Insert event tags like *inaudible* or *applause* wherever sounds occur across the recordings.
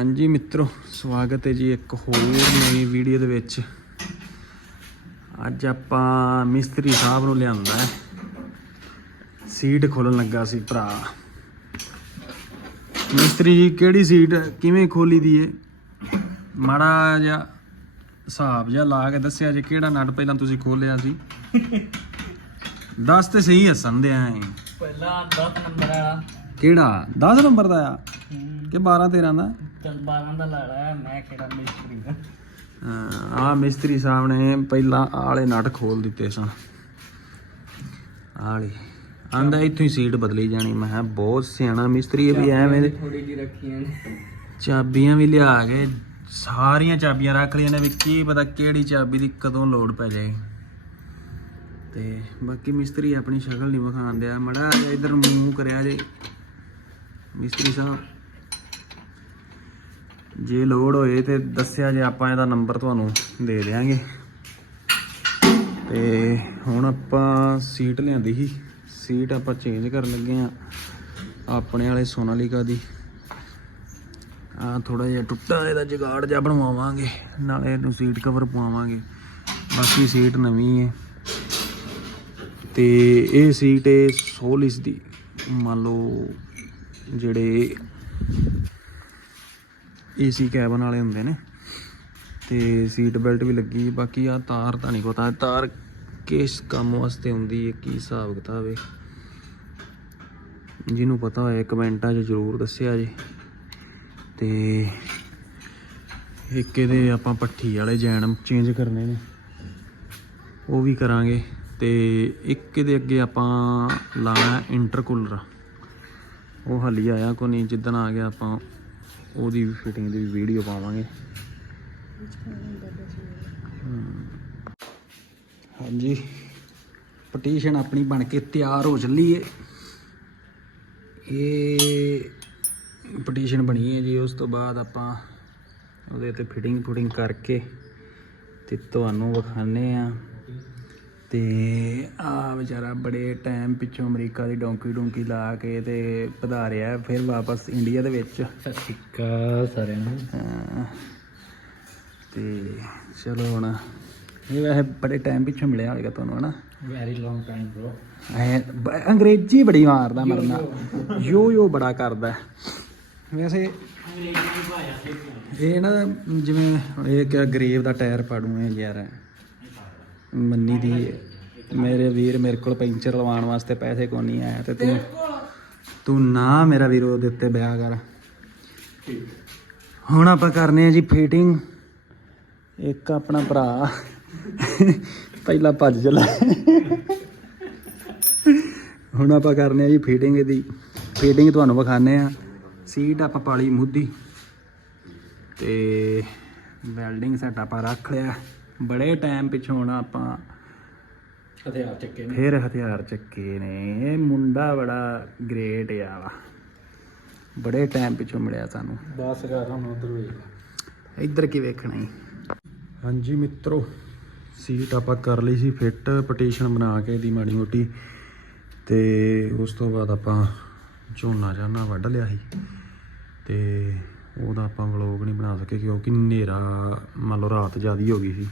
ਹਾਂਜੀ ਮਿੱਤਰੋ ਸਵਾਗਤ ਹੈ ਜੀ ਇੱਕ ਹੋਰ ਨਵੀਂ ਵੀਡੀਓ ਦੇ ਵਿੱਚ। ਅੱਜ ਆਪਾਂ ਮਿਸਤਰੀ ਸਾਹਿਬ ਨੂੰ ਲਿਆਂਦਾ ਹੈ। ਸੀਟ ਖੋਲਣ ਲੱਗਾ ਸੀ ਭਰਾ। ਮਿਸਤਰੀ ਜੀ ਕਿਹੜੀ ਸੀਟ ਕਿਵੇਂ ਖੋਲੀ ਦੀ ਏ? ਮਾੜਾ ਜਿਹਾ ਹਿਸਾਬ ਜਿਹਾ ਲਾ ਕੇ ਦੱਸਿਆ ਜੇ ਕਿਹੜਾ ਨਟ ਪਹਿਲਾਂ ਤੁਸੀਂ ਖੋਲਿਆ ਸੀ। *laughs* ਦੱਸ ਤੇ ਸਹੀ ਹੱਸਣ ਦੇ ਆਏ ਪਹਿਲਾ 10 ਨੰਬਰ ਵਾਲਾ। ਕਿਹੜਾ? 10 ਨੰਬਰ ਦਾ ਆ? ਕਿ 12 13 ਦਾ? ਚਲ 12 ਦਾ ਲੜਾ ਮੈਂ ਕਿਹੜਾ ਮਿਸਤਰੀ ਦਾ? ਆ ਮਿਸਤਰੀ ਸਾਹਿਬ ਨੇ ਪਹਿਲਾਂ ਆਹ ਵਾਲੇ ਨਟ ਖੋਲ ਦਿੱਤੇ ਸਨ। ਆਲੇ ਆਂਦਾ ਇੱਥੋਂ ਹੀ ਸੀਟ ਬਦਲੀ ਜਾਣੀ ਮੈਂ ਕਿਹਾ ਬਹੁਤ ਸਿਆਣਾ ਮਿਸਤਰੀ ਹੈ ਵੀ ਐਵੇਂ ਦੇ ਥੋੜੀ ਜੀ ਰੱਖੀਆਂ ਨੇ। ਚਾਬੀਆਂ ਵੀ ਲਿਆ ਕੇ ਸਾਰੀਆਂ ਚਾਬੀਆਂ ਰੱਖ ਲਈਆਂ ਨੇ ਵੀ ਕੀ ਪਤਾ ਕਿਹੜੀ ਚਾਬੀ ਦੀ ਕਦੋਂ ਲੋੜ ਪੈ ਜਾਏ। ਤੇ ਬਾਕੀ ਮਿਸਤਰੀ ਆਪਣੀ ਸ਼ਕਲ ਨਹੀਂ ਵਿਖਾਣ ਦਿਆ। ਮੜਾ ਇਧਰ ਮੂੰਹ ਕਰਿਆ ਜੇ। ਮਿਸਤਰੀ ਸਾਹਿਬ, ਜੇ ਲੋੜ ਹੋਏ ਤੇ ਦੱਸਿਆ ਜੇ ਆਪਾਂ ਇਹਦਾ ਨੰਬਰ ਤੁਹਾਨੂੰ ਦੇ ਦੇਾਂਗੇ ਤੇ ਹੁਣ ਆਪਾਂ ਸੀਟ ਲਿਆਂਦੀ ਸੀ। ਸੀਟ ਆਪਾਂ ਚੇਂਜ ਕਰਨ ਲੱਗੇ ਆ ਆਪਣੇ ਵਾਲੇ ਸੋਨਾਲੀਕਾ ਦੀ। ਆ ਥੋੜਾ ਜਿਹਾ ਟੁੱਟਾ, ਇਹਦਾ ਜਗਾੜ ਜਿਹਾ ਬਣਵਾਵਾਂਗੇ, ਨਾਲੇ ਇਹਨੂੰ ਸੀਟ ਕਵਰ ਪਵਾਵਾਂਗੇ। ਬਾਕੀ ਸੀਟ ਨਵੀਂ ਹੈ ਤੇ ਇਹ ਸੀਟ ਹੈ ਸੋਲਿਸ ਦੀ ਮੰਨ ਲਓ ਜਿਹੜੇ ਏਸੀ ਕੈਬਨ ਵਾਲੇ ਹੁੰਦੇ ਨੇ। ਤੇ ਸੀਟ ਬੈਲਟ ਵੀ ਲੱਗੀ। ਬਾਕੀ ਆ ਤਾਰ ਤਾਂ ਨਹੀਂ ਪਤਾ। ਤਾਰ ਕਿਸ ਕੰਮ ਵਾਸਤੇ ਹੁੰਦੀ ਹੈ, ਕੀ ਹਿਸਾਬ ਕਿਤਾਬ ਹੈ? ਜਿਹਨੂੰ ਪਤਾ ਹੋਇਆ ਕਮੈਂਟਾਂ 'ਚ ਜ਼ਰੂਰ ਦੱਸਿਆ ਜੀ। ਤੇ ਇੱਕ ਇਹਦੇ ਆਪਾਂ ਪੱਠੀ ਵਾਲੇ ਜੈਨ ਚੇਂਜ ਕਰਨੇ ਨੇ। ਉਹ ਵੀ ਕਰਾਂਗੇ। ਤੇ ਇੱਕ ਇਹਦੇ ਅੱਗੇ ਆਪਾਂ ਲਾਣਾ ਇੰਟਰਕੂਲਰ ਉਹ ਹਾਲੀ ਆਇਆ ਕੋ ਨਹੀਂ, ਜਿੱਦਣ ਆ ਗਿਆ ਆਪਾਂ, ਉਹਦੀ ਫਿਟਿੰਗ ਦੀ ਵੀਡੀਓ ਪਾਵਾਂਗੇ। ਹਾਂਜੀ ਪਟੀਸ਼ਨ ਆਪਣੀ ਬਣ ਕੇ ਤਿਆਰ ਹੋ ਚੱਲੀ ਏ। ਇਹ ਪਟੀਸ਼ਨ ਬਣੀ ਹੈ ਜੀ, ਉਸ ਤੋਂ ਬਾਅਦ ਆਪਾਂ ਉਹਦੇ ਤੇ ਫਿਟਿੰਗ ਫੁਟਿੰਗ ਕਰਕੇ ਤੇ ਤੁਹਾਨੂੰ ਵਿਖਾਣੇ ਆ। ਤੇ ਆ ਵਿਚਾਰਾ ਬੜੇ ਟਾਈਮ ਪਿੱਛੋਂ ਅਮਰੀਕਾ ਦੀ ਡੋਂਕੀ ਡੋਂਕੀ ਲਾ ਕੇ ਤੇ ਪਧਾਰਿਆ ਫਿਰ ਵਾਪਸ ਇੰਡੀਆ ਦੇ ਵਿੱਚ। ਸਤਿ ਸ਼੍ਰੀ ਅਕਾਲ ਸਾਰਿਆਂ ਨੂੰ। ਤੇ ਚਲੋ ਹੁਣ ਇਹ ਵੈਸੇ ਬੜੇ ਟਾਈਮ ਪਿੱਛੋਂ ਮਿਲਿਆ ਹੋਵੇਗਾ ਤੁਹਾਨੂੰ ਹਨਾ? ਵੈਰੀ ਲੌਂਗ ਟਾਈਮ ਬ్రో ਐ ਅੰਗਰੇਜ਼ੀ ਬੜੀ ਮਾਰਦਾ ਮਰਨਾ। ਯੋ ਯੋ ਬੜਾ ਕਰਦਾ। ਵੈਸੇ ਇਹ ਨਾ ਜਿਵੇਂ ਹੁਣ ਇਹ ਕਿ ਗਰੀਬ ਦਾ ਟਾਇਰ ਪਾੜੂ ਯਾਰ। ਮੰਨੀ ਦੀ ਮੇਰੇ ਵੀਰ ਮੇਰੇ ਕੋਲ ਪੈਂਚਰ ਲਵਾਉਣ ਵਾਸਤੇ ਪੈਸੇ ਕੋਈ ਨਹੀਂ ਆਇਆ ਤੇ ਤੂੰ ਤੂੰ ਨਾ ਮੇਰਾ ਵੀਰ ਉਹਦੇ ਉੱਤੇ ਬਿਆ ਕਰ। ਹੁਣ ਆਪਾਂ ਕਰਨੇ ਆ ਜੀ ਫੀਟਿੰਗ ਇੱਕ ਆਪਣਾ ਭਰਾ। ਪਹਿਲਾਂ ਭੱਜ ਚਲਾ। ਹੁਣ ਆਪਾਂ ਕਰਨੇ ਆ ਜੀ ਫੀਟਿੰਗ ਇਹਦੀ। ਫੀਟਿੰਗ ਤੁਹਾਨੂੰ ਵਿਖਾਣੇ ਆ। ਸੀਟ ਆਪਾਂ ਪਾਲੀ ਮੁੱਦੀ। ਤੇ ਵੈਲਡਿੰਗ ਸੈਟ ਆਪਾਂ ਰੱਖ ਲਿਆ। ਬੜੇ ਟਾਈਮ ਪਿੱਛੋਂ ਹੁਣ ਆਪਾਂ ਹਥਿਆਰ ਚੱਕੇ ਨੇ। ਫੇਰ ਹਥਿਆਰ ਚੱਕੇ ਨੇ। ਇਹ ਮੁੰਡਾ ਬੜਾ ਗ੍ਰੇਟ ਆ ਵਾ। ਬੜੇ ਟਾਈਮ ਪਿੱਛੋਂ ਮਿਲਿਆ ਸਾਨੂੰ। ਬਸ ਕਰ ਹੁਣ ਉਧਰ ਵੇਖ। ਇੱਧਰ ਕੀ ਵੇਖਣਾ ਹੀ ਹਾਂਜੀ ਮਿੱਤਰੋ ਸੀਟ ਆਪਾਂ ਕਰ ਲਈ ਸੀ ਫਿੱਟ ਪਟੀਸ਼ਨ ਬਣਾ ਕੇ ਦੀ ਮਾੜੀ ਮੋਟੀ। ਤੇ ਉਸ ਤੋਂ ਬਾਅਦ ਆਪਾਂ ਝੋਨਾ ਜਾਨਾ ਵੱਢ ਲਿਆ ਸੀ। ਉਹਦਾ ਆਪਾਂ ਵਲੌਗ ਨਹੀਂ ਬਣਾ ਸਕੇ ਕਿਉਂਕਿ ਹਨੇਰਾ ਮੰਨ ਲਓ ਰਾਤ ਜ਼ਿਆਦੀ ਹੋ ਗਈ ਸੀ।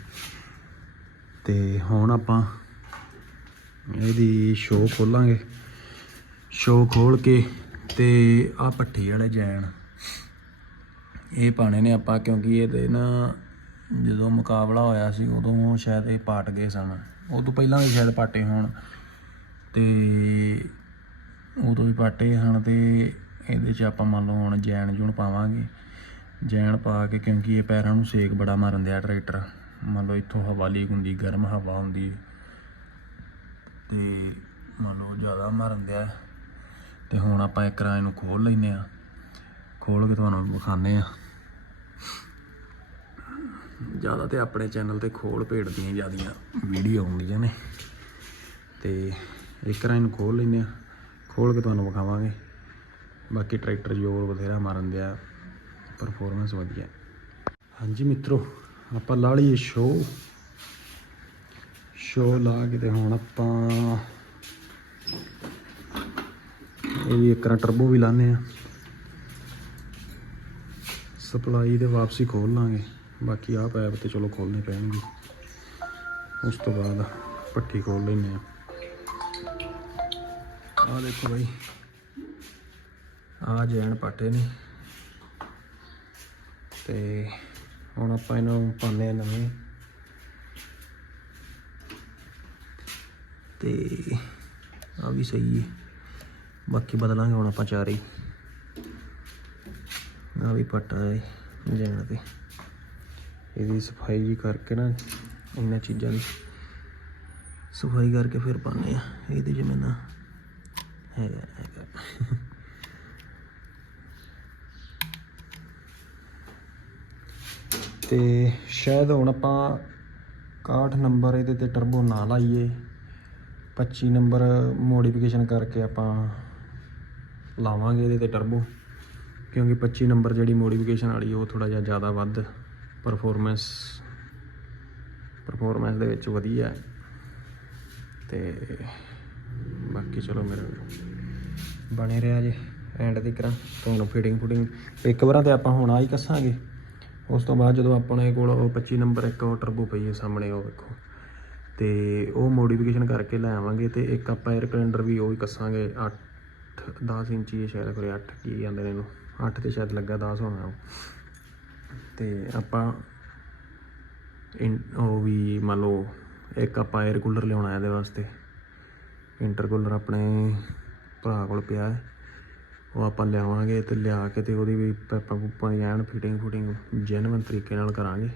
ਤੇ ਹੁਣ ਆਪਾਂ ਇਹਦੀ ਸ਼ੋਅ ਖੋਲਾਂਗੇ। ਸ਼ੋਅ ਖੋਲ ਕੇ ਤੇ ਆ ਪੱਠੀ ਵਾਲੇ ਜੈਨ, ਇਹ ਪਾਣੇ ਨੇ ਆਪਾਂ ਕਿਉਂਕਿ ਇਹਦੇ ਨਾ ਜਦੋਂ ਮੁਕਾਬਲਾ ਹੋਇਆ ਸੀ ਉਦੋਂ ਸ਼ਾਇਦ ਇਹ ਪਾਟ ਗਏ ਸਨ। ਉਦੋਂ ਪਹਿਲਾਂ ਵੀ ਸ਼ਾਇਦ ਪਾਟੇ ਹੋਣ। ਤੇ ਉਦੋਂ ਵੀ ਪਾਟੇ ਹਨ ਤੇ ਇਹਦੇ 'ਚ ਆਪਾਂ ਮੰਨ ਲਓ ਹੁਣ ਜੈਨ ਜੂਨ ਪਾਵਾਂਗੇ। ਜੈਨ ਪਾ ਕੇ, ਕਿਉਂਕਿ ਇਹ ਪੈਰਾਂ ਨੂੰ ਸੇਕ ਬੜਾ ਮਾਰਨ ਦਿਆ ਟਰੈਕਟਰ। ਮੰਨ ਲਓ ਇੱਥੋਂ ਹਵਾ ਲੀਕ ਹੁੰਦੀ, ਗਰਮ ਹਵਾ ਹੁੰਦੀ, ਤੇ ਮੰਨ ਲਓ ਜ਼ਿਆਦਾ ਮਾਰਨ ਦਿਆ। ਤੇ ਹੁਣ ਆਪਾਂ ਇੱਕ ਰਾਂ ਨੂੰ ਖੋਲ ਲੈਨੇ ਆ ਖੋਲ ਕੇ ਤੁਹਾਨੂੰ ਵਿਖਾਣੇ ਆ ਜ਼ਿਆਦਾ ਤੇ ਆਪਣੇ ਚੈਨਲ ਤੇ ਖੋਲ ਭੇਡ ਦੀਆਂ ਜਿਆਦੀਆਂ ਵੀਡੀਓ ਆਉਂਦੀਆਂ ਨੇ। ਤੇ ਇੱਕ ਰਾਂ ਨੂੰ ਖੋਲ ਲੈਨੇ ਆ ਖੋਲ ਕੇ ਤੁਹਾਨੂੰ ਵਿਖਾਵਾਂਗੇ। ਬਾਕੀ ਟਰੈਕਟਰ ਜ਼ੋਰ ਬਥੇਰਾ ਮਾਰਨ ਦਿਆ। ਪਰਫਾਰਮੈਂਸ ਵਧੀਆ। ਹਾਂਜੀ ਮਿੱਤਰੋ, ਆਪਾਂ ਲਾ ਲਈਏ ਸ਼ੋ ਸ਼ੋ ਲਾ ਕੇ ਤੇ ਹੁਣ ਆਪਾਂ ਇਹ ਵੀ ਇੱਕ ਰਾਂ ਟਰਬੋ ਵੀ ਲਾਣੇ ਆ ਸਪਲਾਈ ਦੇ ਵਾਪਸੀ ਖੋਲ ਲਾਂਗੇ। ਬਾਕੀ ਆਹ ਪੈਪ ਤੇ ਚਲੋ ਖੋਲਣੇ ਪੈਣਗੇ। ਉਸ ਤੋਂ ਬਾਅਦ ਪੱਠੀ ਖੋਲ ਲੈਂਦੇ ਆ ਆਹ ਦੇਖੋ ਬਾਈ। ਆ ਜੈਨ ਪਾਟੇ ਨੇ। ਤੇ ਹੁਣ ਆਪਾਂ ਇਹਨੂੰ ਪਾਉਂਦੇ ਆ ਨਵੇਂ। ਤੇ ਆ ਵੀ ਸਹੀ ਹੈ। ਬਾਕੀ ਬਦਲਾਂਗੇ, ਹੁਣ ਆਪਾਂ ਚਾਰੇ ਹੀ। ਆ ਵੀ ਪੱਟਾ ਹੈ ਜੈਣ ਤੇ। ਇਹਦੀ ਸਫ਼ਾਈ ਵੀ ਕਰਕੇ ਨਾ ਇਹਨਾਂ ਚੀਜ਼ਾਂ ਦੀ ਸਫ਼ਾਈ ਕਰਕੇ ਫਿਰ ਪਾਉਂਦੇ ਆ ਇਹਦੇ ਜਿਵੇਂ ਨਾ ਹੈਗਾ ਹੈਗਾ। ਤੇ ਸ਼ਾਇਦ ਹੁਣ ਆਪਾਂ 61 ਨੰਬਰ ਇਹਦੇ ਤੇ ਟਰਬੋ ਨਾ ਲਾਈਏ 25 ਨੰਬਰ ਮੋਡੀਫਿਕੇਸ਼ਨ ਕਰਕੇ ਆਪਾਂ ਲਾਵਾਂਗੇ ਇਹਦੇ ਤੇ ਟਰਬੋ ਕਿਉਂਕਿ 25 ਨੰਬਰ ਜਿਹੜੀ ਮੋਡੀਫਿਕੇਸ਼ਨ ਵਾਲੀ ਉਹ ਥੋੜਾ ਜਿਹਾ ਜ਼ਿਆਦਾ ਵੱਧ ਪਰਫਾਰਮੈਂਸ ਪਰਫਾਰਮੈਂਸ ਦੇ ਵਿੱਚ ਵਧੀਆ ਹੈ। ਤੇ ਬਾਕੀ ਚਲੋ ਮੇਰੇ ਬਣੇ ਰਿਹਾ ਜੇ ਐਂਡ ਦੀ ਕਰਾਂ, ਤੁਹਾਨੂੰ ਫਿਟਿੰਗ ਫੁਟਿੰਗ, ਇੱਕ ਵਾਰਾਂ ਤੇ ਆਪਾਂ ਹੁਣ ਆ ਹੀ ਕੱਸਾਂਗੇ। ਉਸ ਤੋਂ ਬਾਅਦ ਜਦੋਂ ਆਪਣੇ ਕੋਲ ਉਹ 25 ਨੰਬਰ ਇੱਕ ਉਹ ਟਰਬੋ ਪਈ ਹੈ ਸਾਹਮਣੇ, ਉਹ ਵੇਖੋ। ਤੇ ਉਹ ਮੋਡੀਫਿਕੇਸ਼ਨ ਕਰਕੇ ਲੈ ਆਵਾਂਗੇ ਤੇ ਇੱਕ ਆਪਾਂ 에ਅਰ ਕਲੈਂਡਰ ਵੀ ਉਹ ਹੀ ਕੱਸਾਂਗੇ 8 10 ਇੰਚੀ ਹੈ ਸ਼ਾਇਦ ਕਰੇ 8 ਕੀ ਜਾਂਦੇ ਨੇ ਇਹਨੂੰ। 8 ਤੇ ਸ਼ਾਇਦ ਲੱਗਾ 10 ਹੋਣਾ ਉਹ। ਤੇ ਆਪਾਂ ਇਨ, ਉਹ ਵੀ ਮੰਨ ਲਓ ਇੱਕ ਆਪਾਂ 에ਅਰ ਕੂਲਰ ਲਿਆਉਣਾ ਇਹਦੇ ਵਾਸਤੇ। ਇੰਟਰਕੂਲਰ ਆਪਣੇ ਭਰਾ ਕੋਲ ਪਿਆ ਹੈ। ਉਹ ਆਪਾਂ ਲਿਆਵਾਂਗੇ ਤੇ ਲਿਆ ਕੇ ਤੇ ਉਹਦੀ ਵੀ ਪੈਪਾਂ ਪੂਪਾਂ ਦੀ ਐਨ ਫਿਟਿੰਗ ਫੁਟਿੰਗ ਜੈਨੂਇਨ ਤਰੀਕੇ ਨਾਲ ਕਰਾਂਗੇ।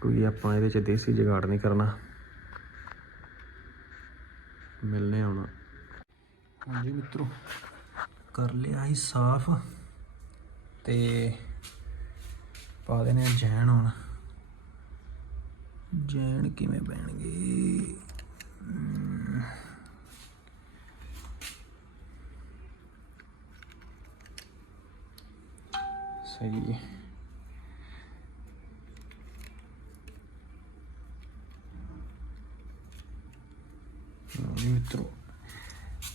ਕੋਈ ਆਪਾਂ ਇਹਦੇ ਚ ਦੇਸੀ ਜੁਗਾੜ ਨਹੀਂ ਕਰਨਾ। ਮਿਲਨੇ ਆਉਣਾ ਹਾਂਜੀ ਮਿੱਤਰੋ, ਕਰ ਲਿਆ ਹੀ ਸਾਫ਼ ਤੇ ਪਾ ਦੇਣੇ ਆ ਜੈਨ ਹੁਣ। ਜੈਨ ਕਿਵੇਂ ਪੈਣਗੇ? ਸਹੀ ਹੈ। ਜੀ ਮਿੱਤਰੋ,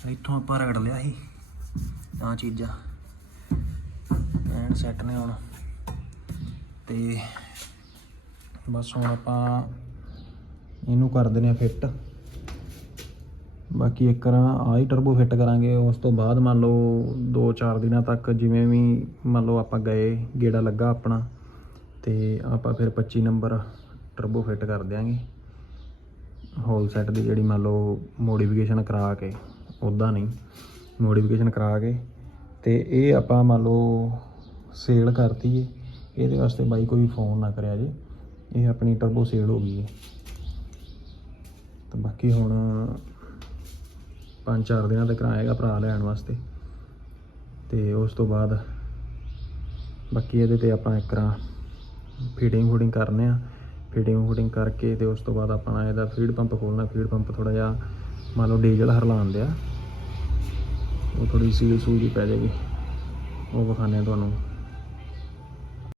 ਇੱਥੋਂ ਆਪਾਂ ਰਗੜ ਲਿਆ ਸੀ ਆ ਚੀਜ਼ਾਂ। ਐਂਡ ਸੈੱਟ ਨੇ ਹੁਣ। ਤੇ ਬਸ ਹੁਣ ਆਪਾਂ ਇਹਨੂੰ ਕਰ ਦਿੰਦੇ ਆ ਫਿੱਟ। ਬਾਕੀ ਇੱਕ ਰਾਂ ਆ ਹੀ ਟਰਬੋ ਫਿੱਟ ਕਰਾਂਗੇ, ਉਸ ਤੋਂ ਬਾਅਦ ਮੰਨ ਲਓ 2-4 ਦਿਨਾਂ ਤੱਕ ਜਿਵੇਂ ਵੀ ਮੰਨ ਲਓ ਆਪਾਂ ਗਏ, ਗੇੜਾ ਲੱਗਾ ਆਪਣਾ, ਤੇ ਆਪਾਂ ਫਿਰ 25 ਨੰਬਰ ਟਰਬੋ ਫਿੱਟ ਕਰ ਦਿਆਂਗੇ। ਹੋਲ ਸੈੱਟ ਦੀ ਜਿਹੜੀ ਮੰਨ ਲਓ ਮੋਡੀਫਿਕੇਸ਼ਨ ਕਰਾ ਕੇ ਉੱਦਾਂ ਨਹੀਂ ਮੋਡੀਫਿਕੇਸ਼ਨ ਕਰਾ ਕੇ, ਤੇ ਇਹ ਆਪਾਂ ਮੰਨ ਲਓ ਸੇਲ ਕਰਤੀ ਏ। ਇਹਦੇ ਵਾਸਤੇ ਬਾਈ ਕੋਈ ਫੋਨ ਨਾ ਕਰਿਆ ਜੇ, ਇਹ ਆਪਣੀ ਟਰਬੋ ਸੇਲ ਹੋ ਗਈ ਹੈ ਤਾਂ ਬਾਕੀ ਹੁਣ ਪੰਜ ਚਾਰ ਦਿਨਾਂ ਤੱਕ ਆਏਗਾ ਭਰਾ ਲੈਣ ਵਾਸਤੇ। ਤੇ ਉਸ ਤੋਂ ਬਾਅਦ ਬਾਕੀ ਇਹਦੇ ਤੇ ਆਪਾਂ ਇੱਕ ਰਾਂ ਫੀਡਿੰਗ ਫੂਡਿੰਗ ਕਰਨੇ ਆ। ਫੀਡਿੰਗ ਫੂਡਿੰਗ ਕਰਕੇ ਤੇ ਉਸ ਤੋਂ ਬਾਅਦ ਆਪਣਾ ਇਹਦਾ ਫੀਡ ਪੰਪ ਖੋਲਣਾ ਫੀਡ ਪੰਪ ਥੋੜਾ ਜਿਹਾ ਮੰਨ ਲਓ ਡੀਜ਼ਲ ਹਰਲਾਉਂਦੇ ਆ ਉਹ ਥੋੜੀ ਸੀਲ ਸੂਲ ਜੀ ਪੈ ਜਾਏਗੀ। ਉਹ ਵਿਖਾਣੇ ਤੁਹਾਨੂੰ।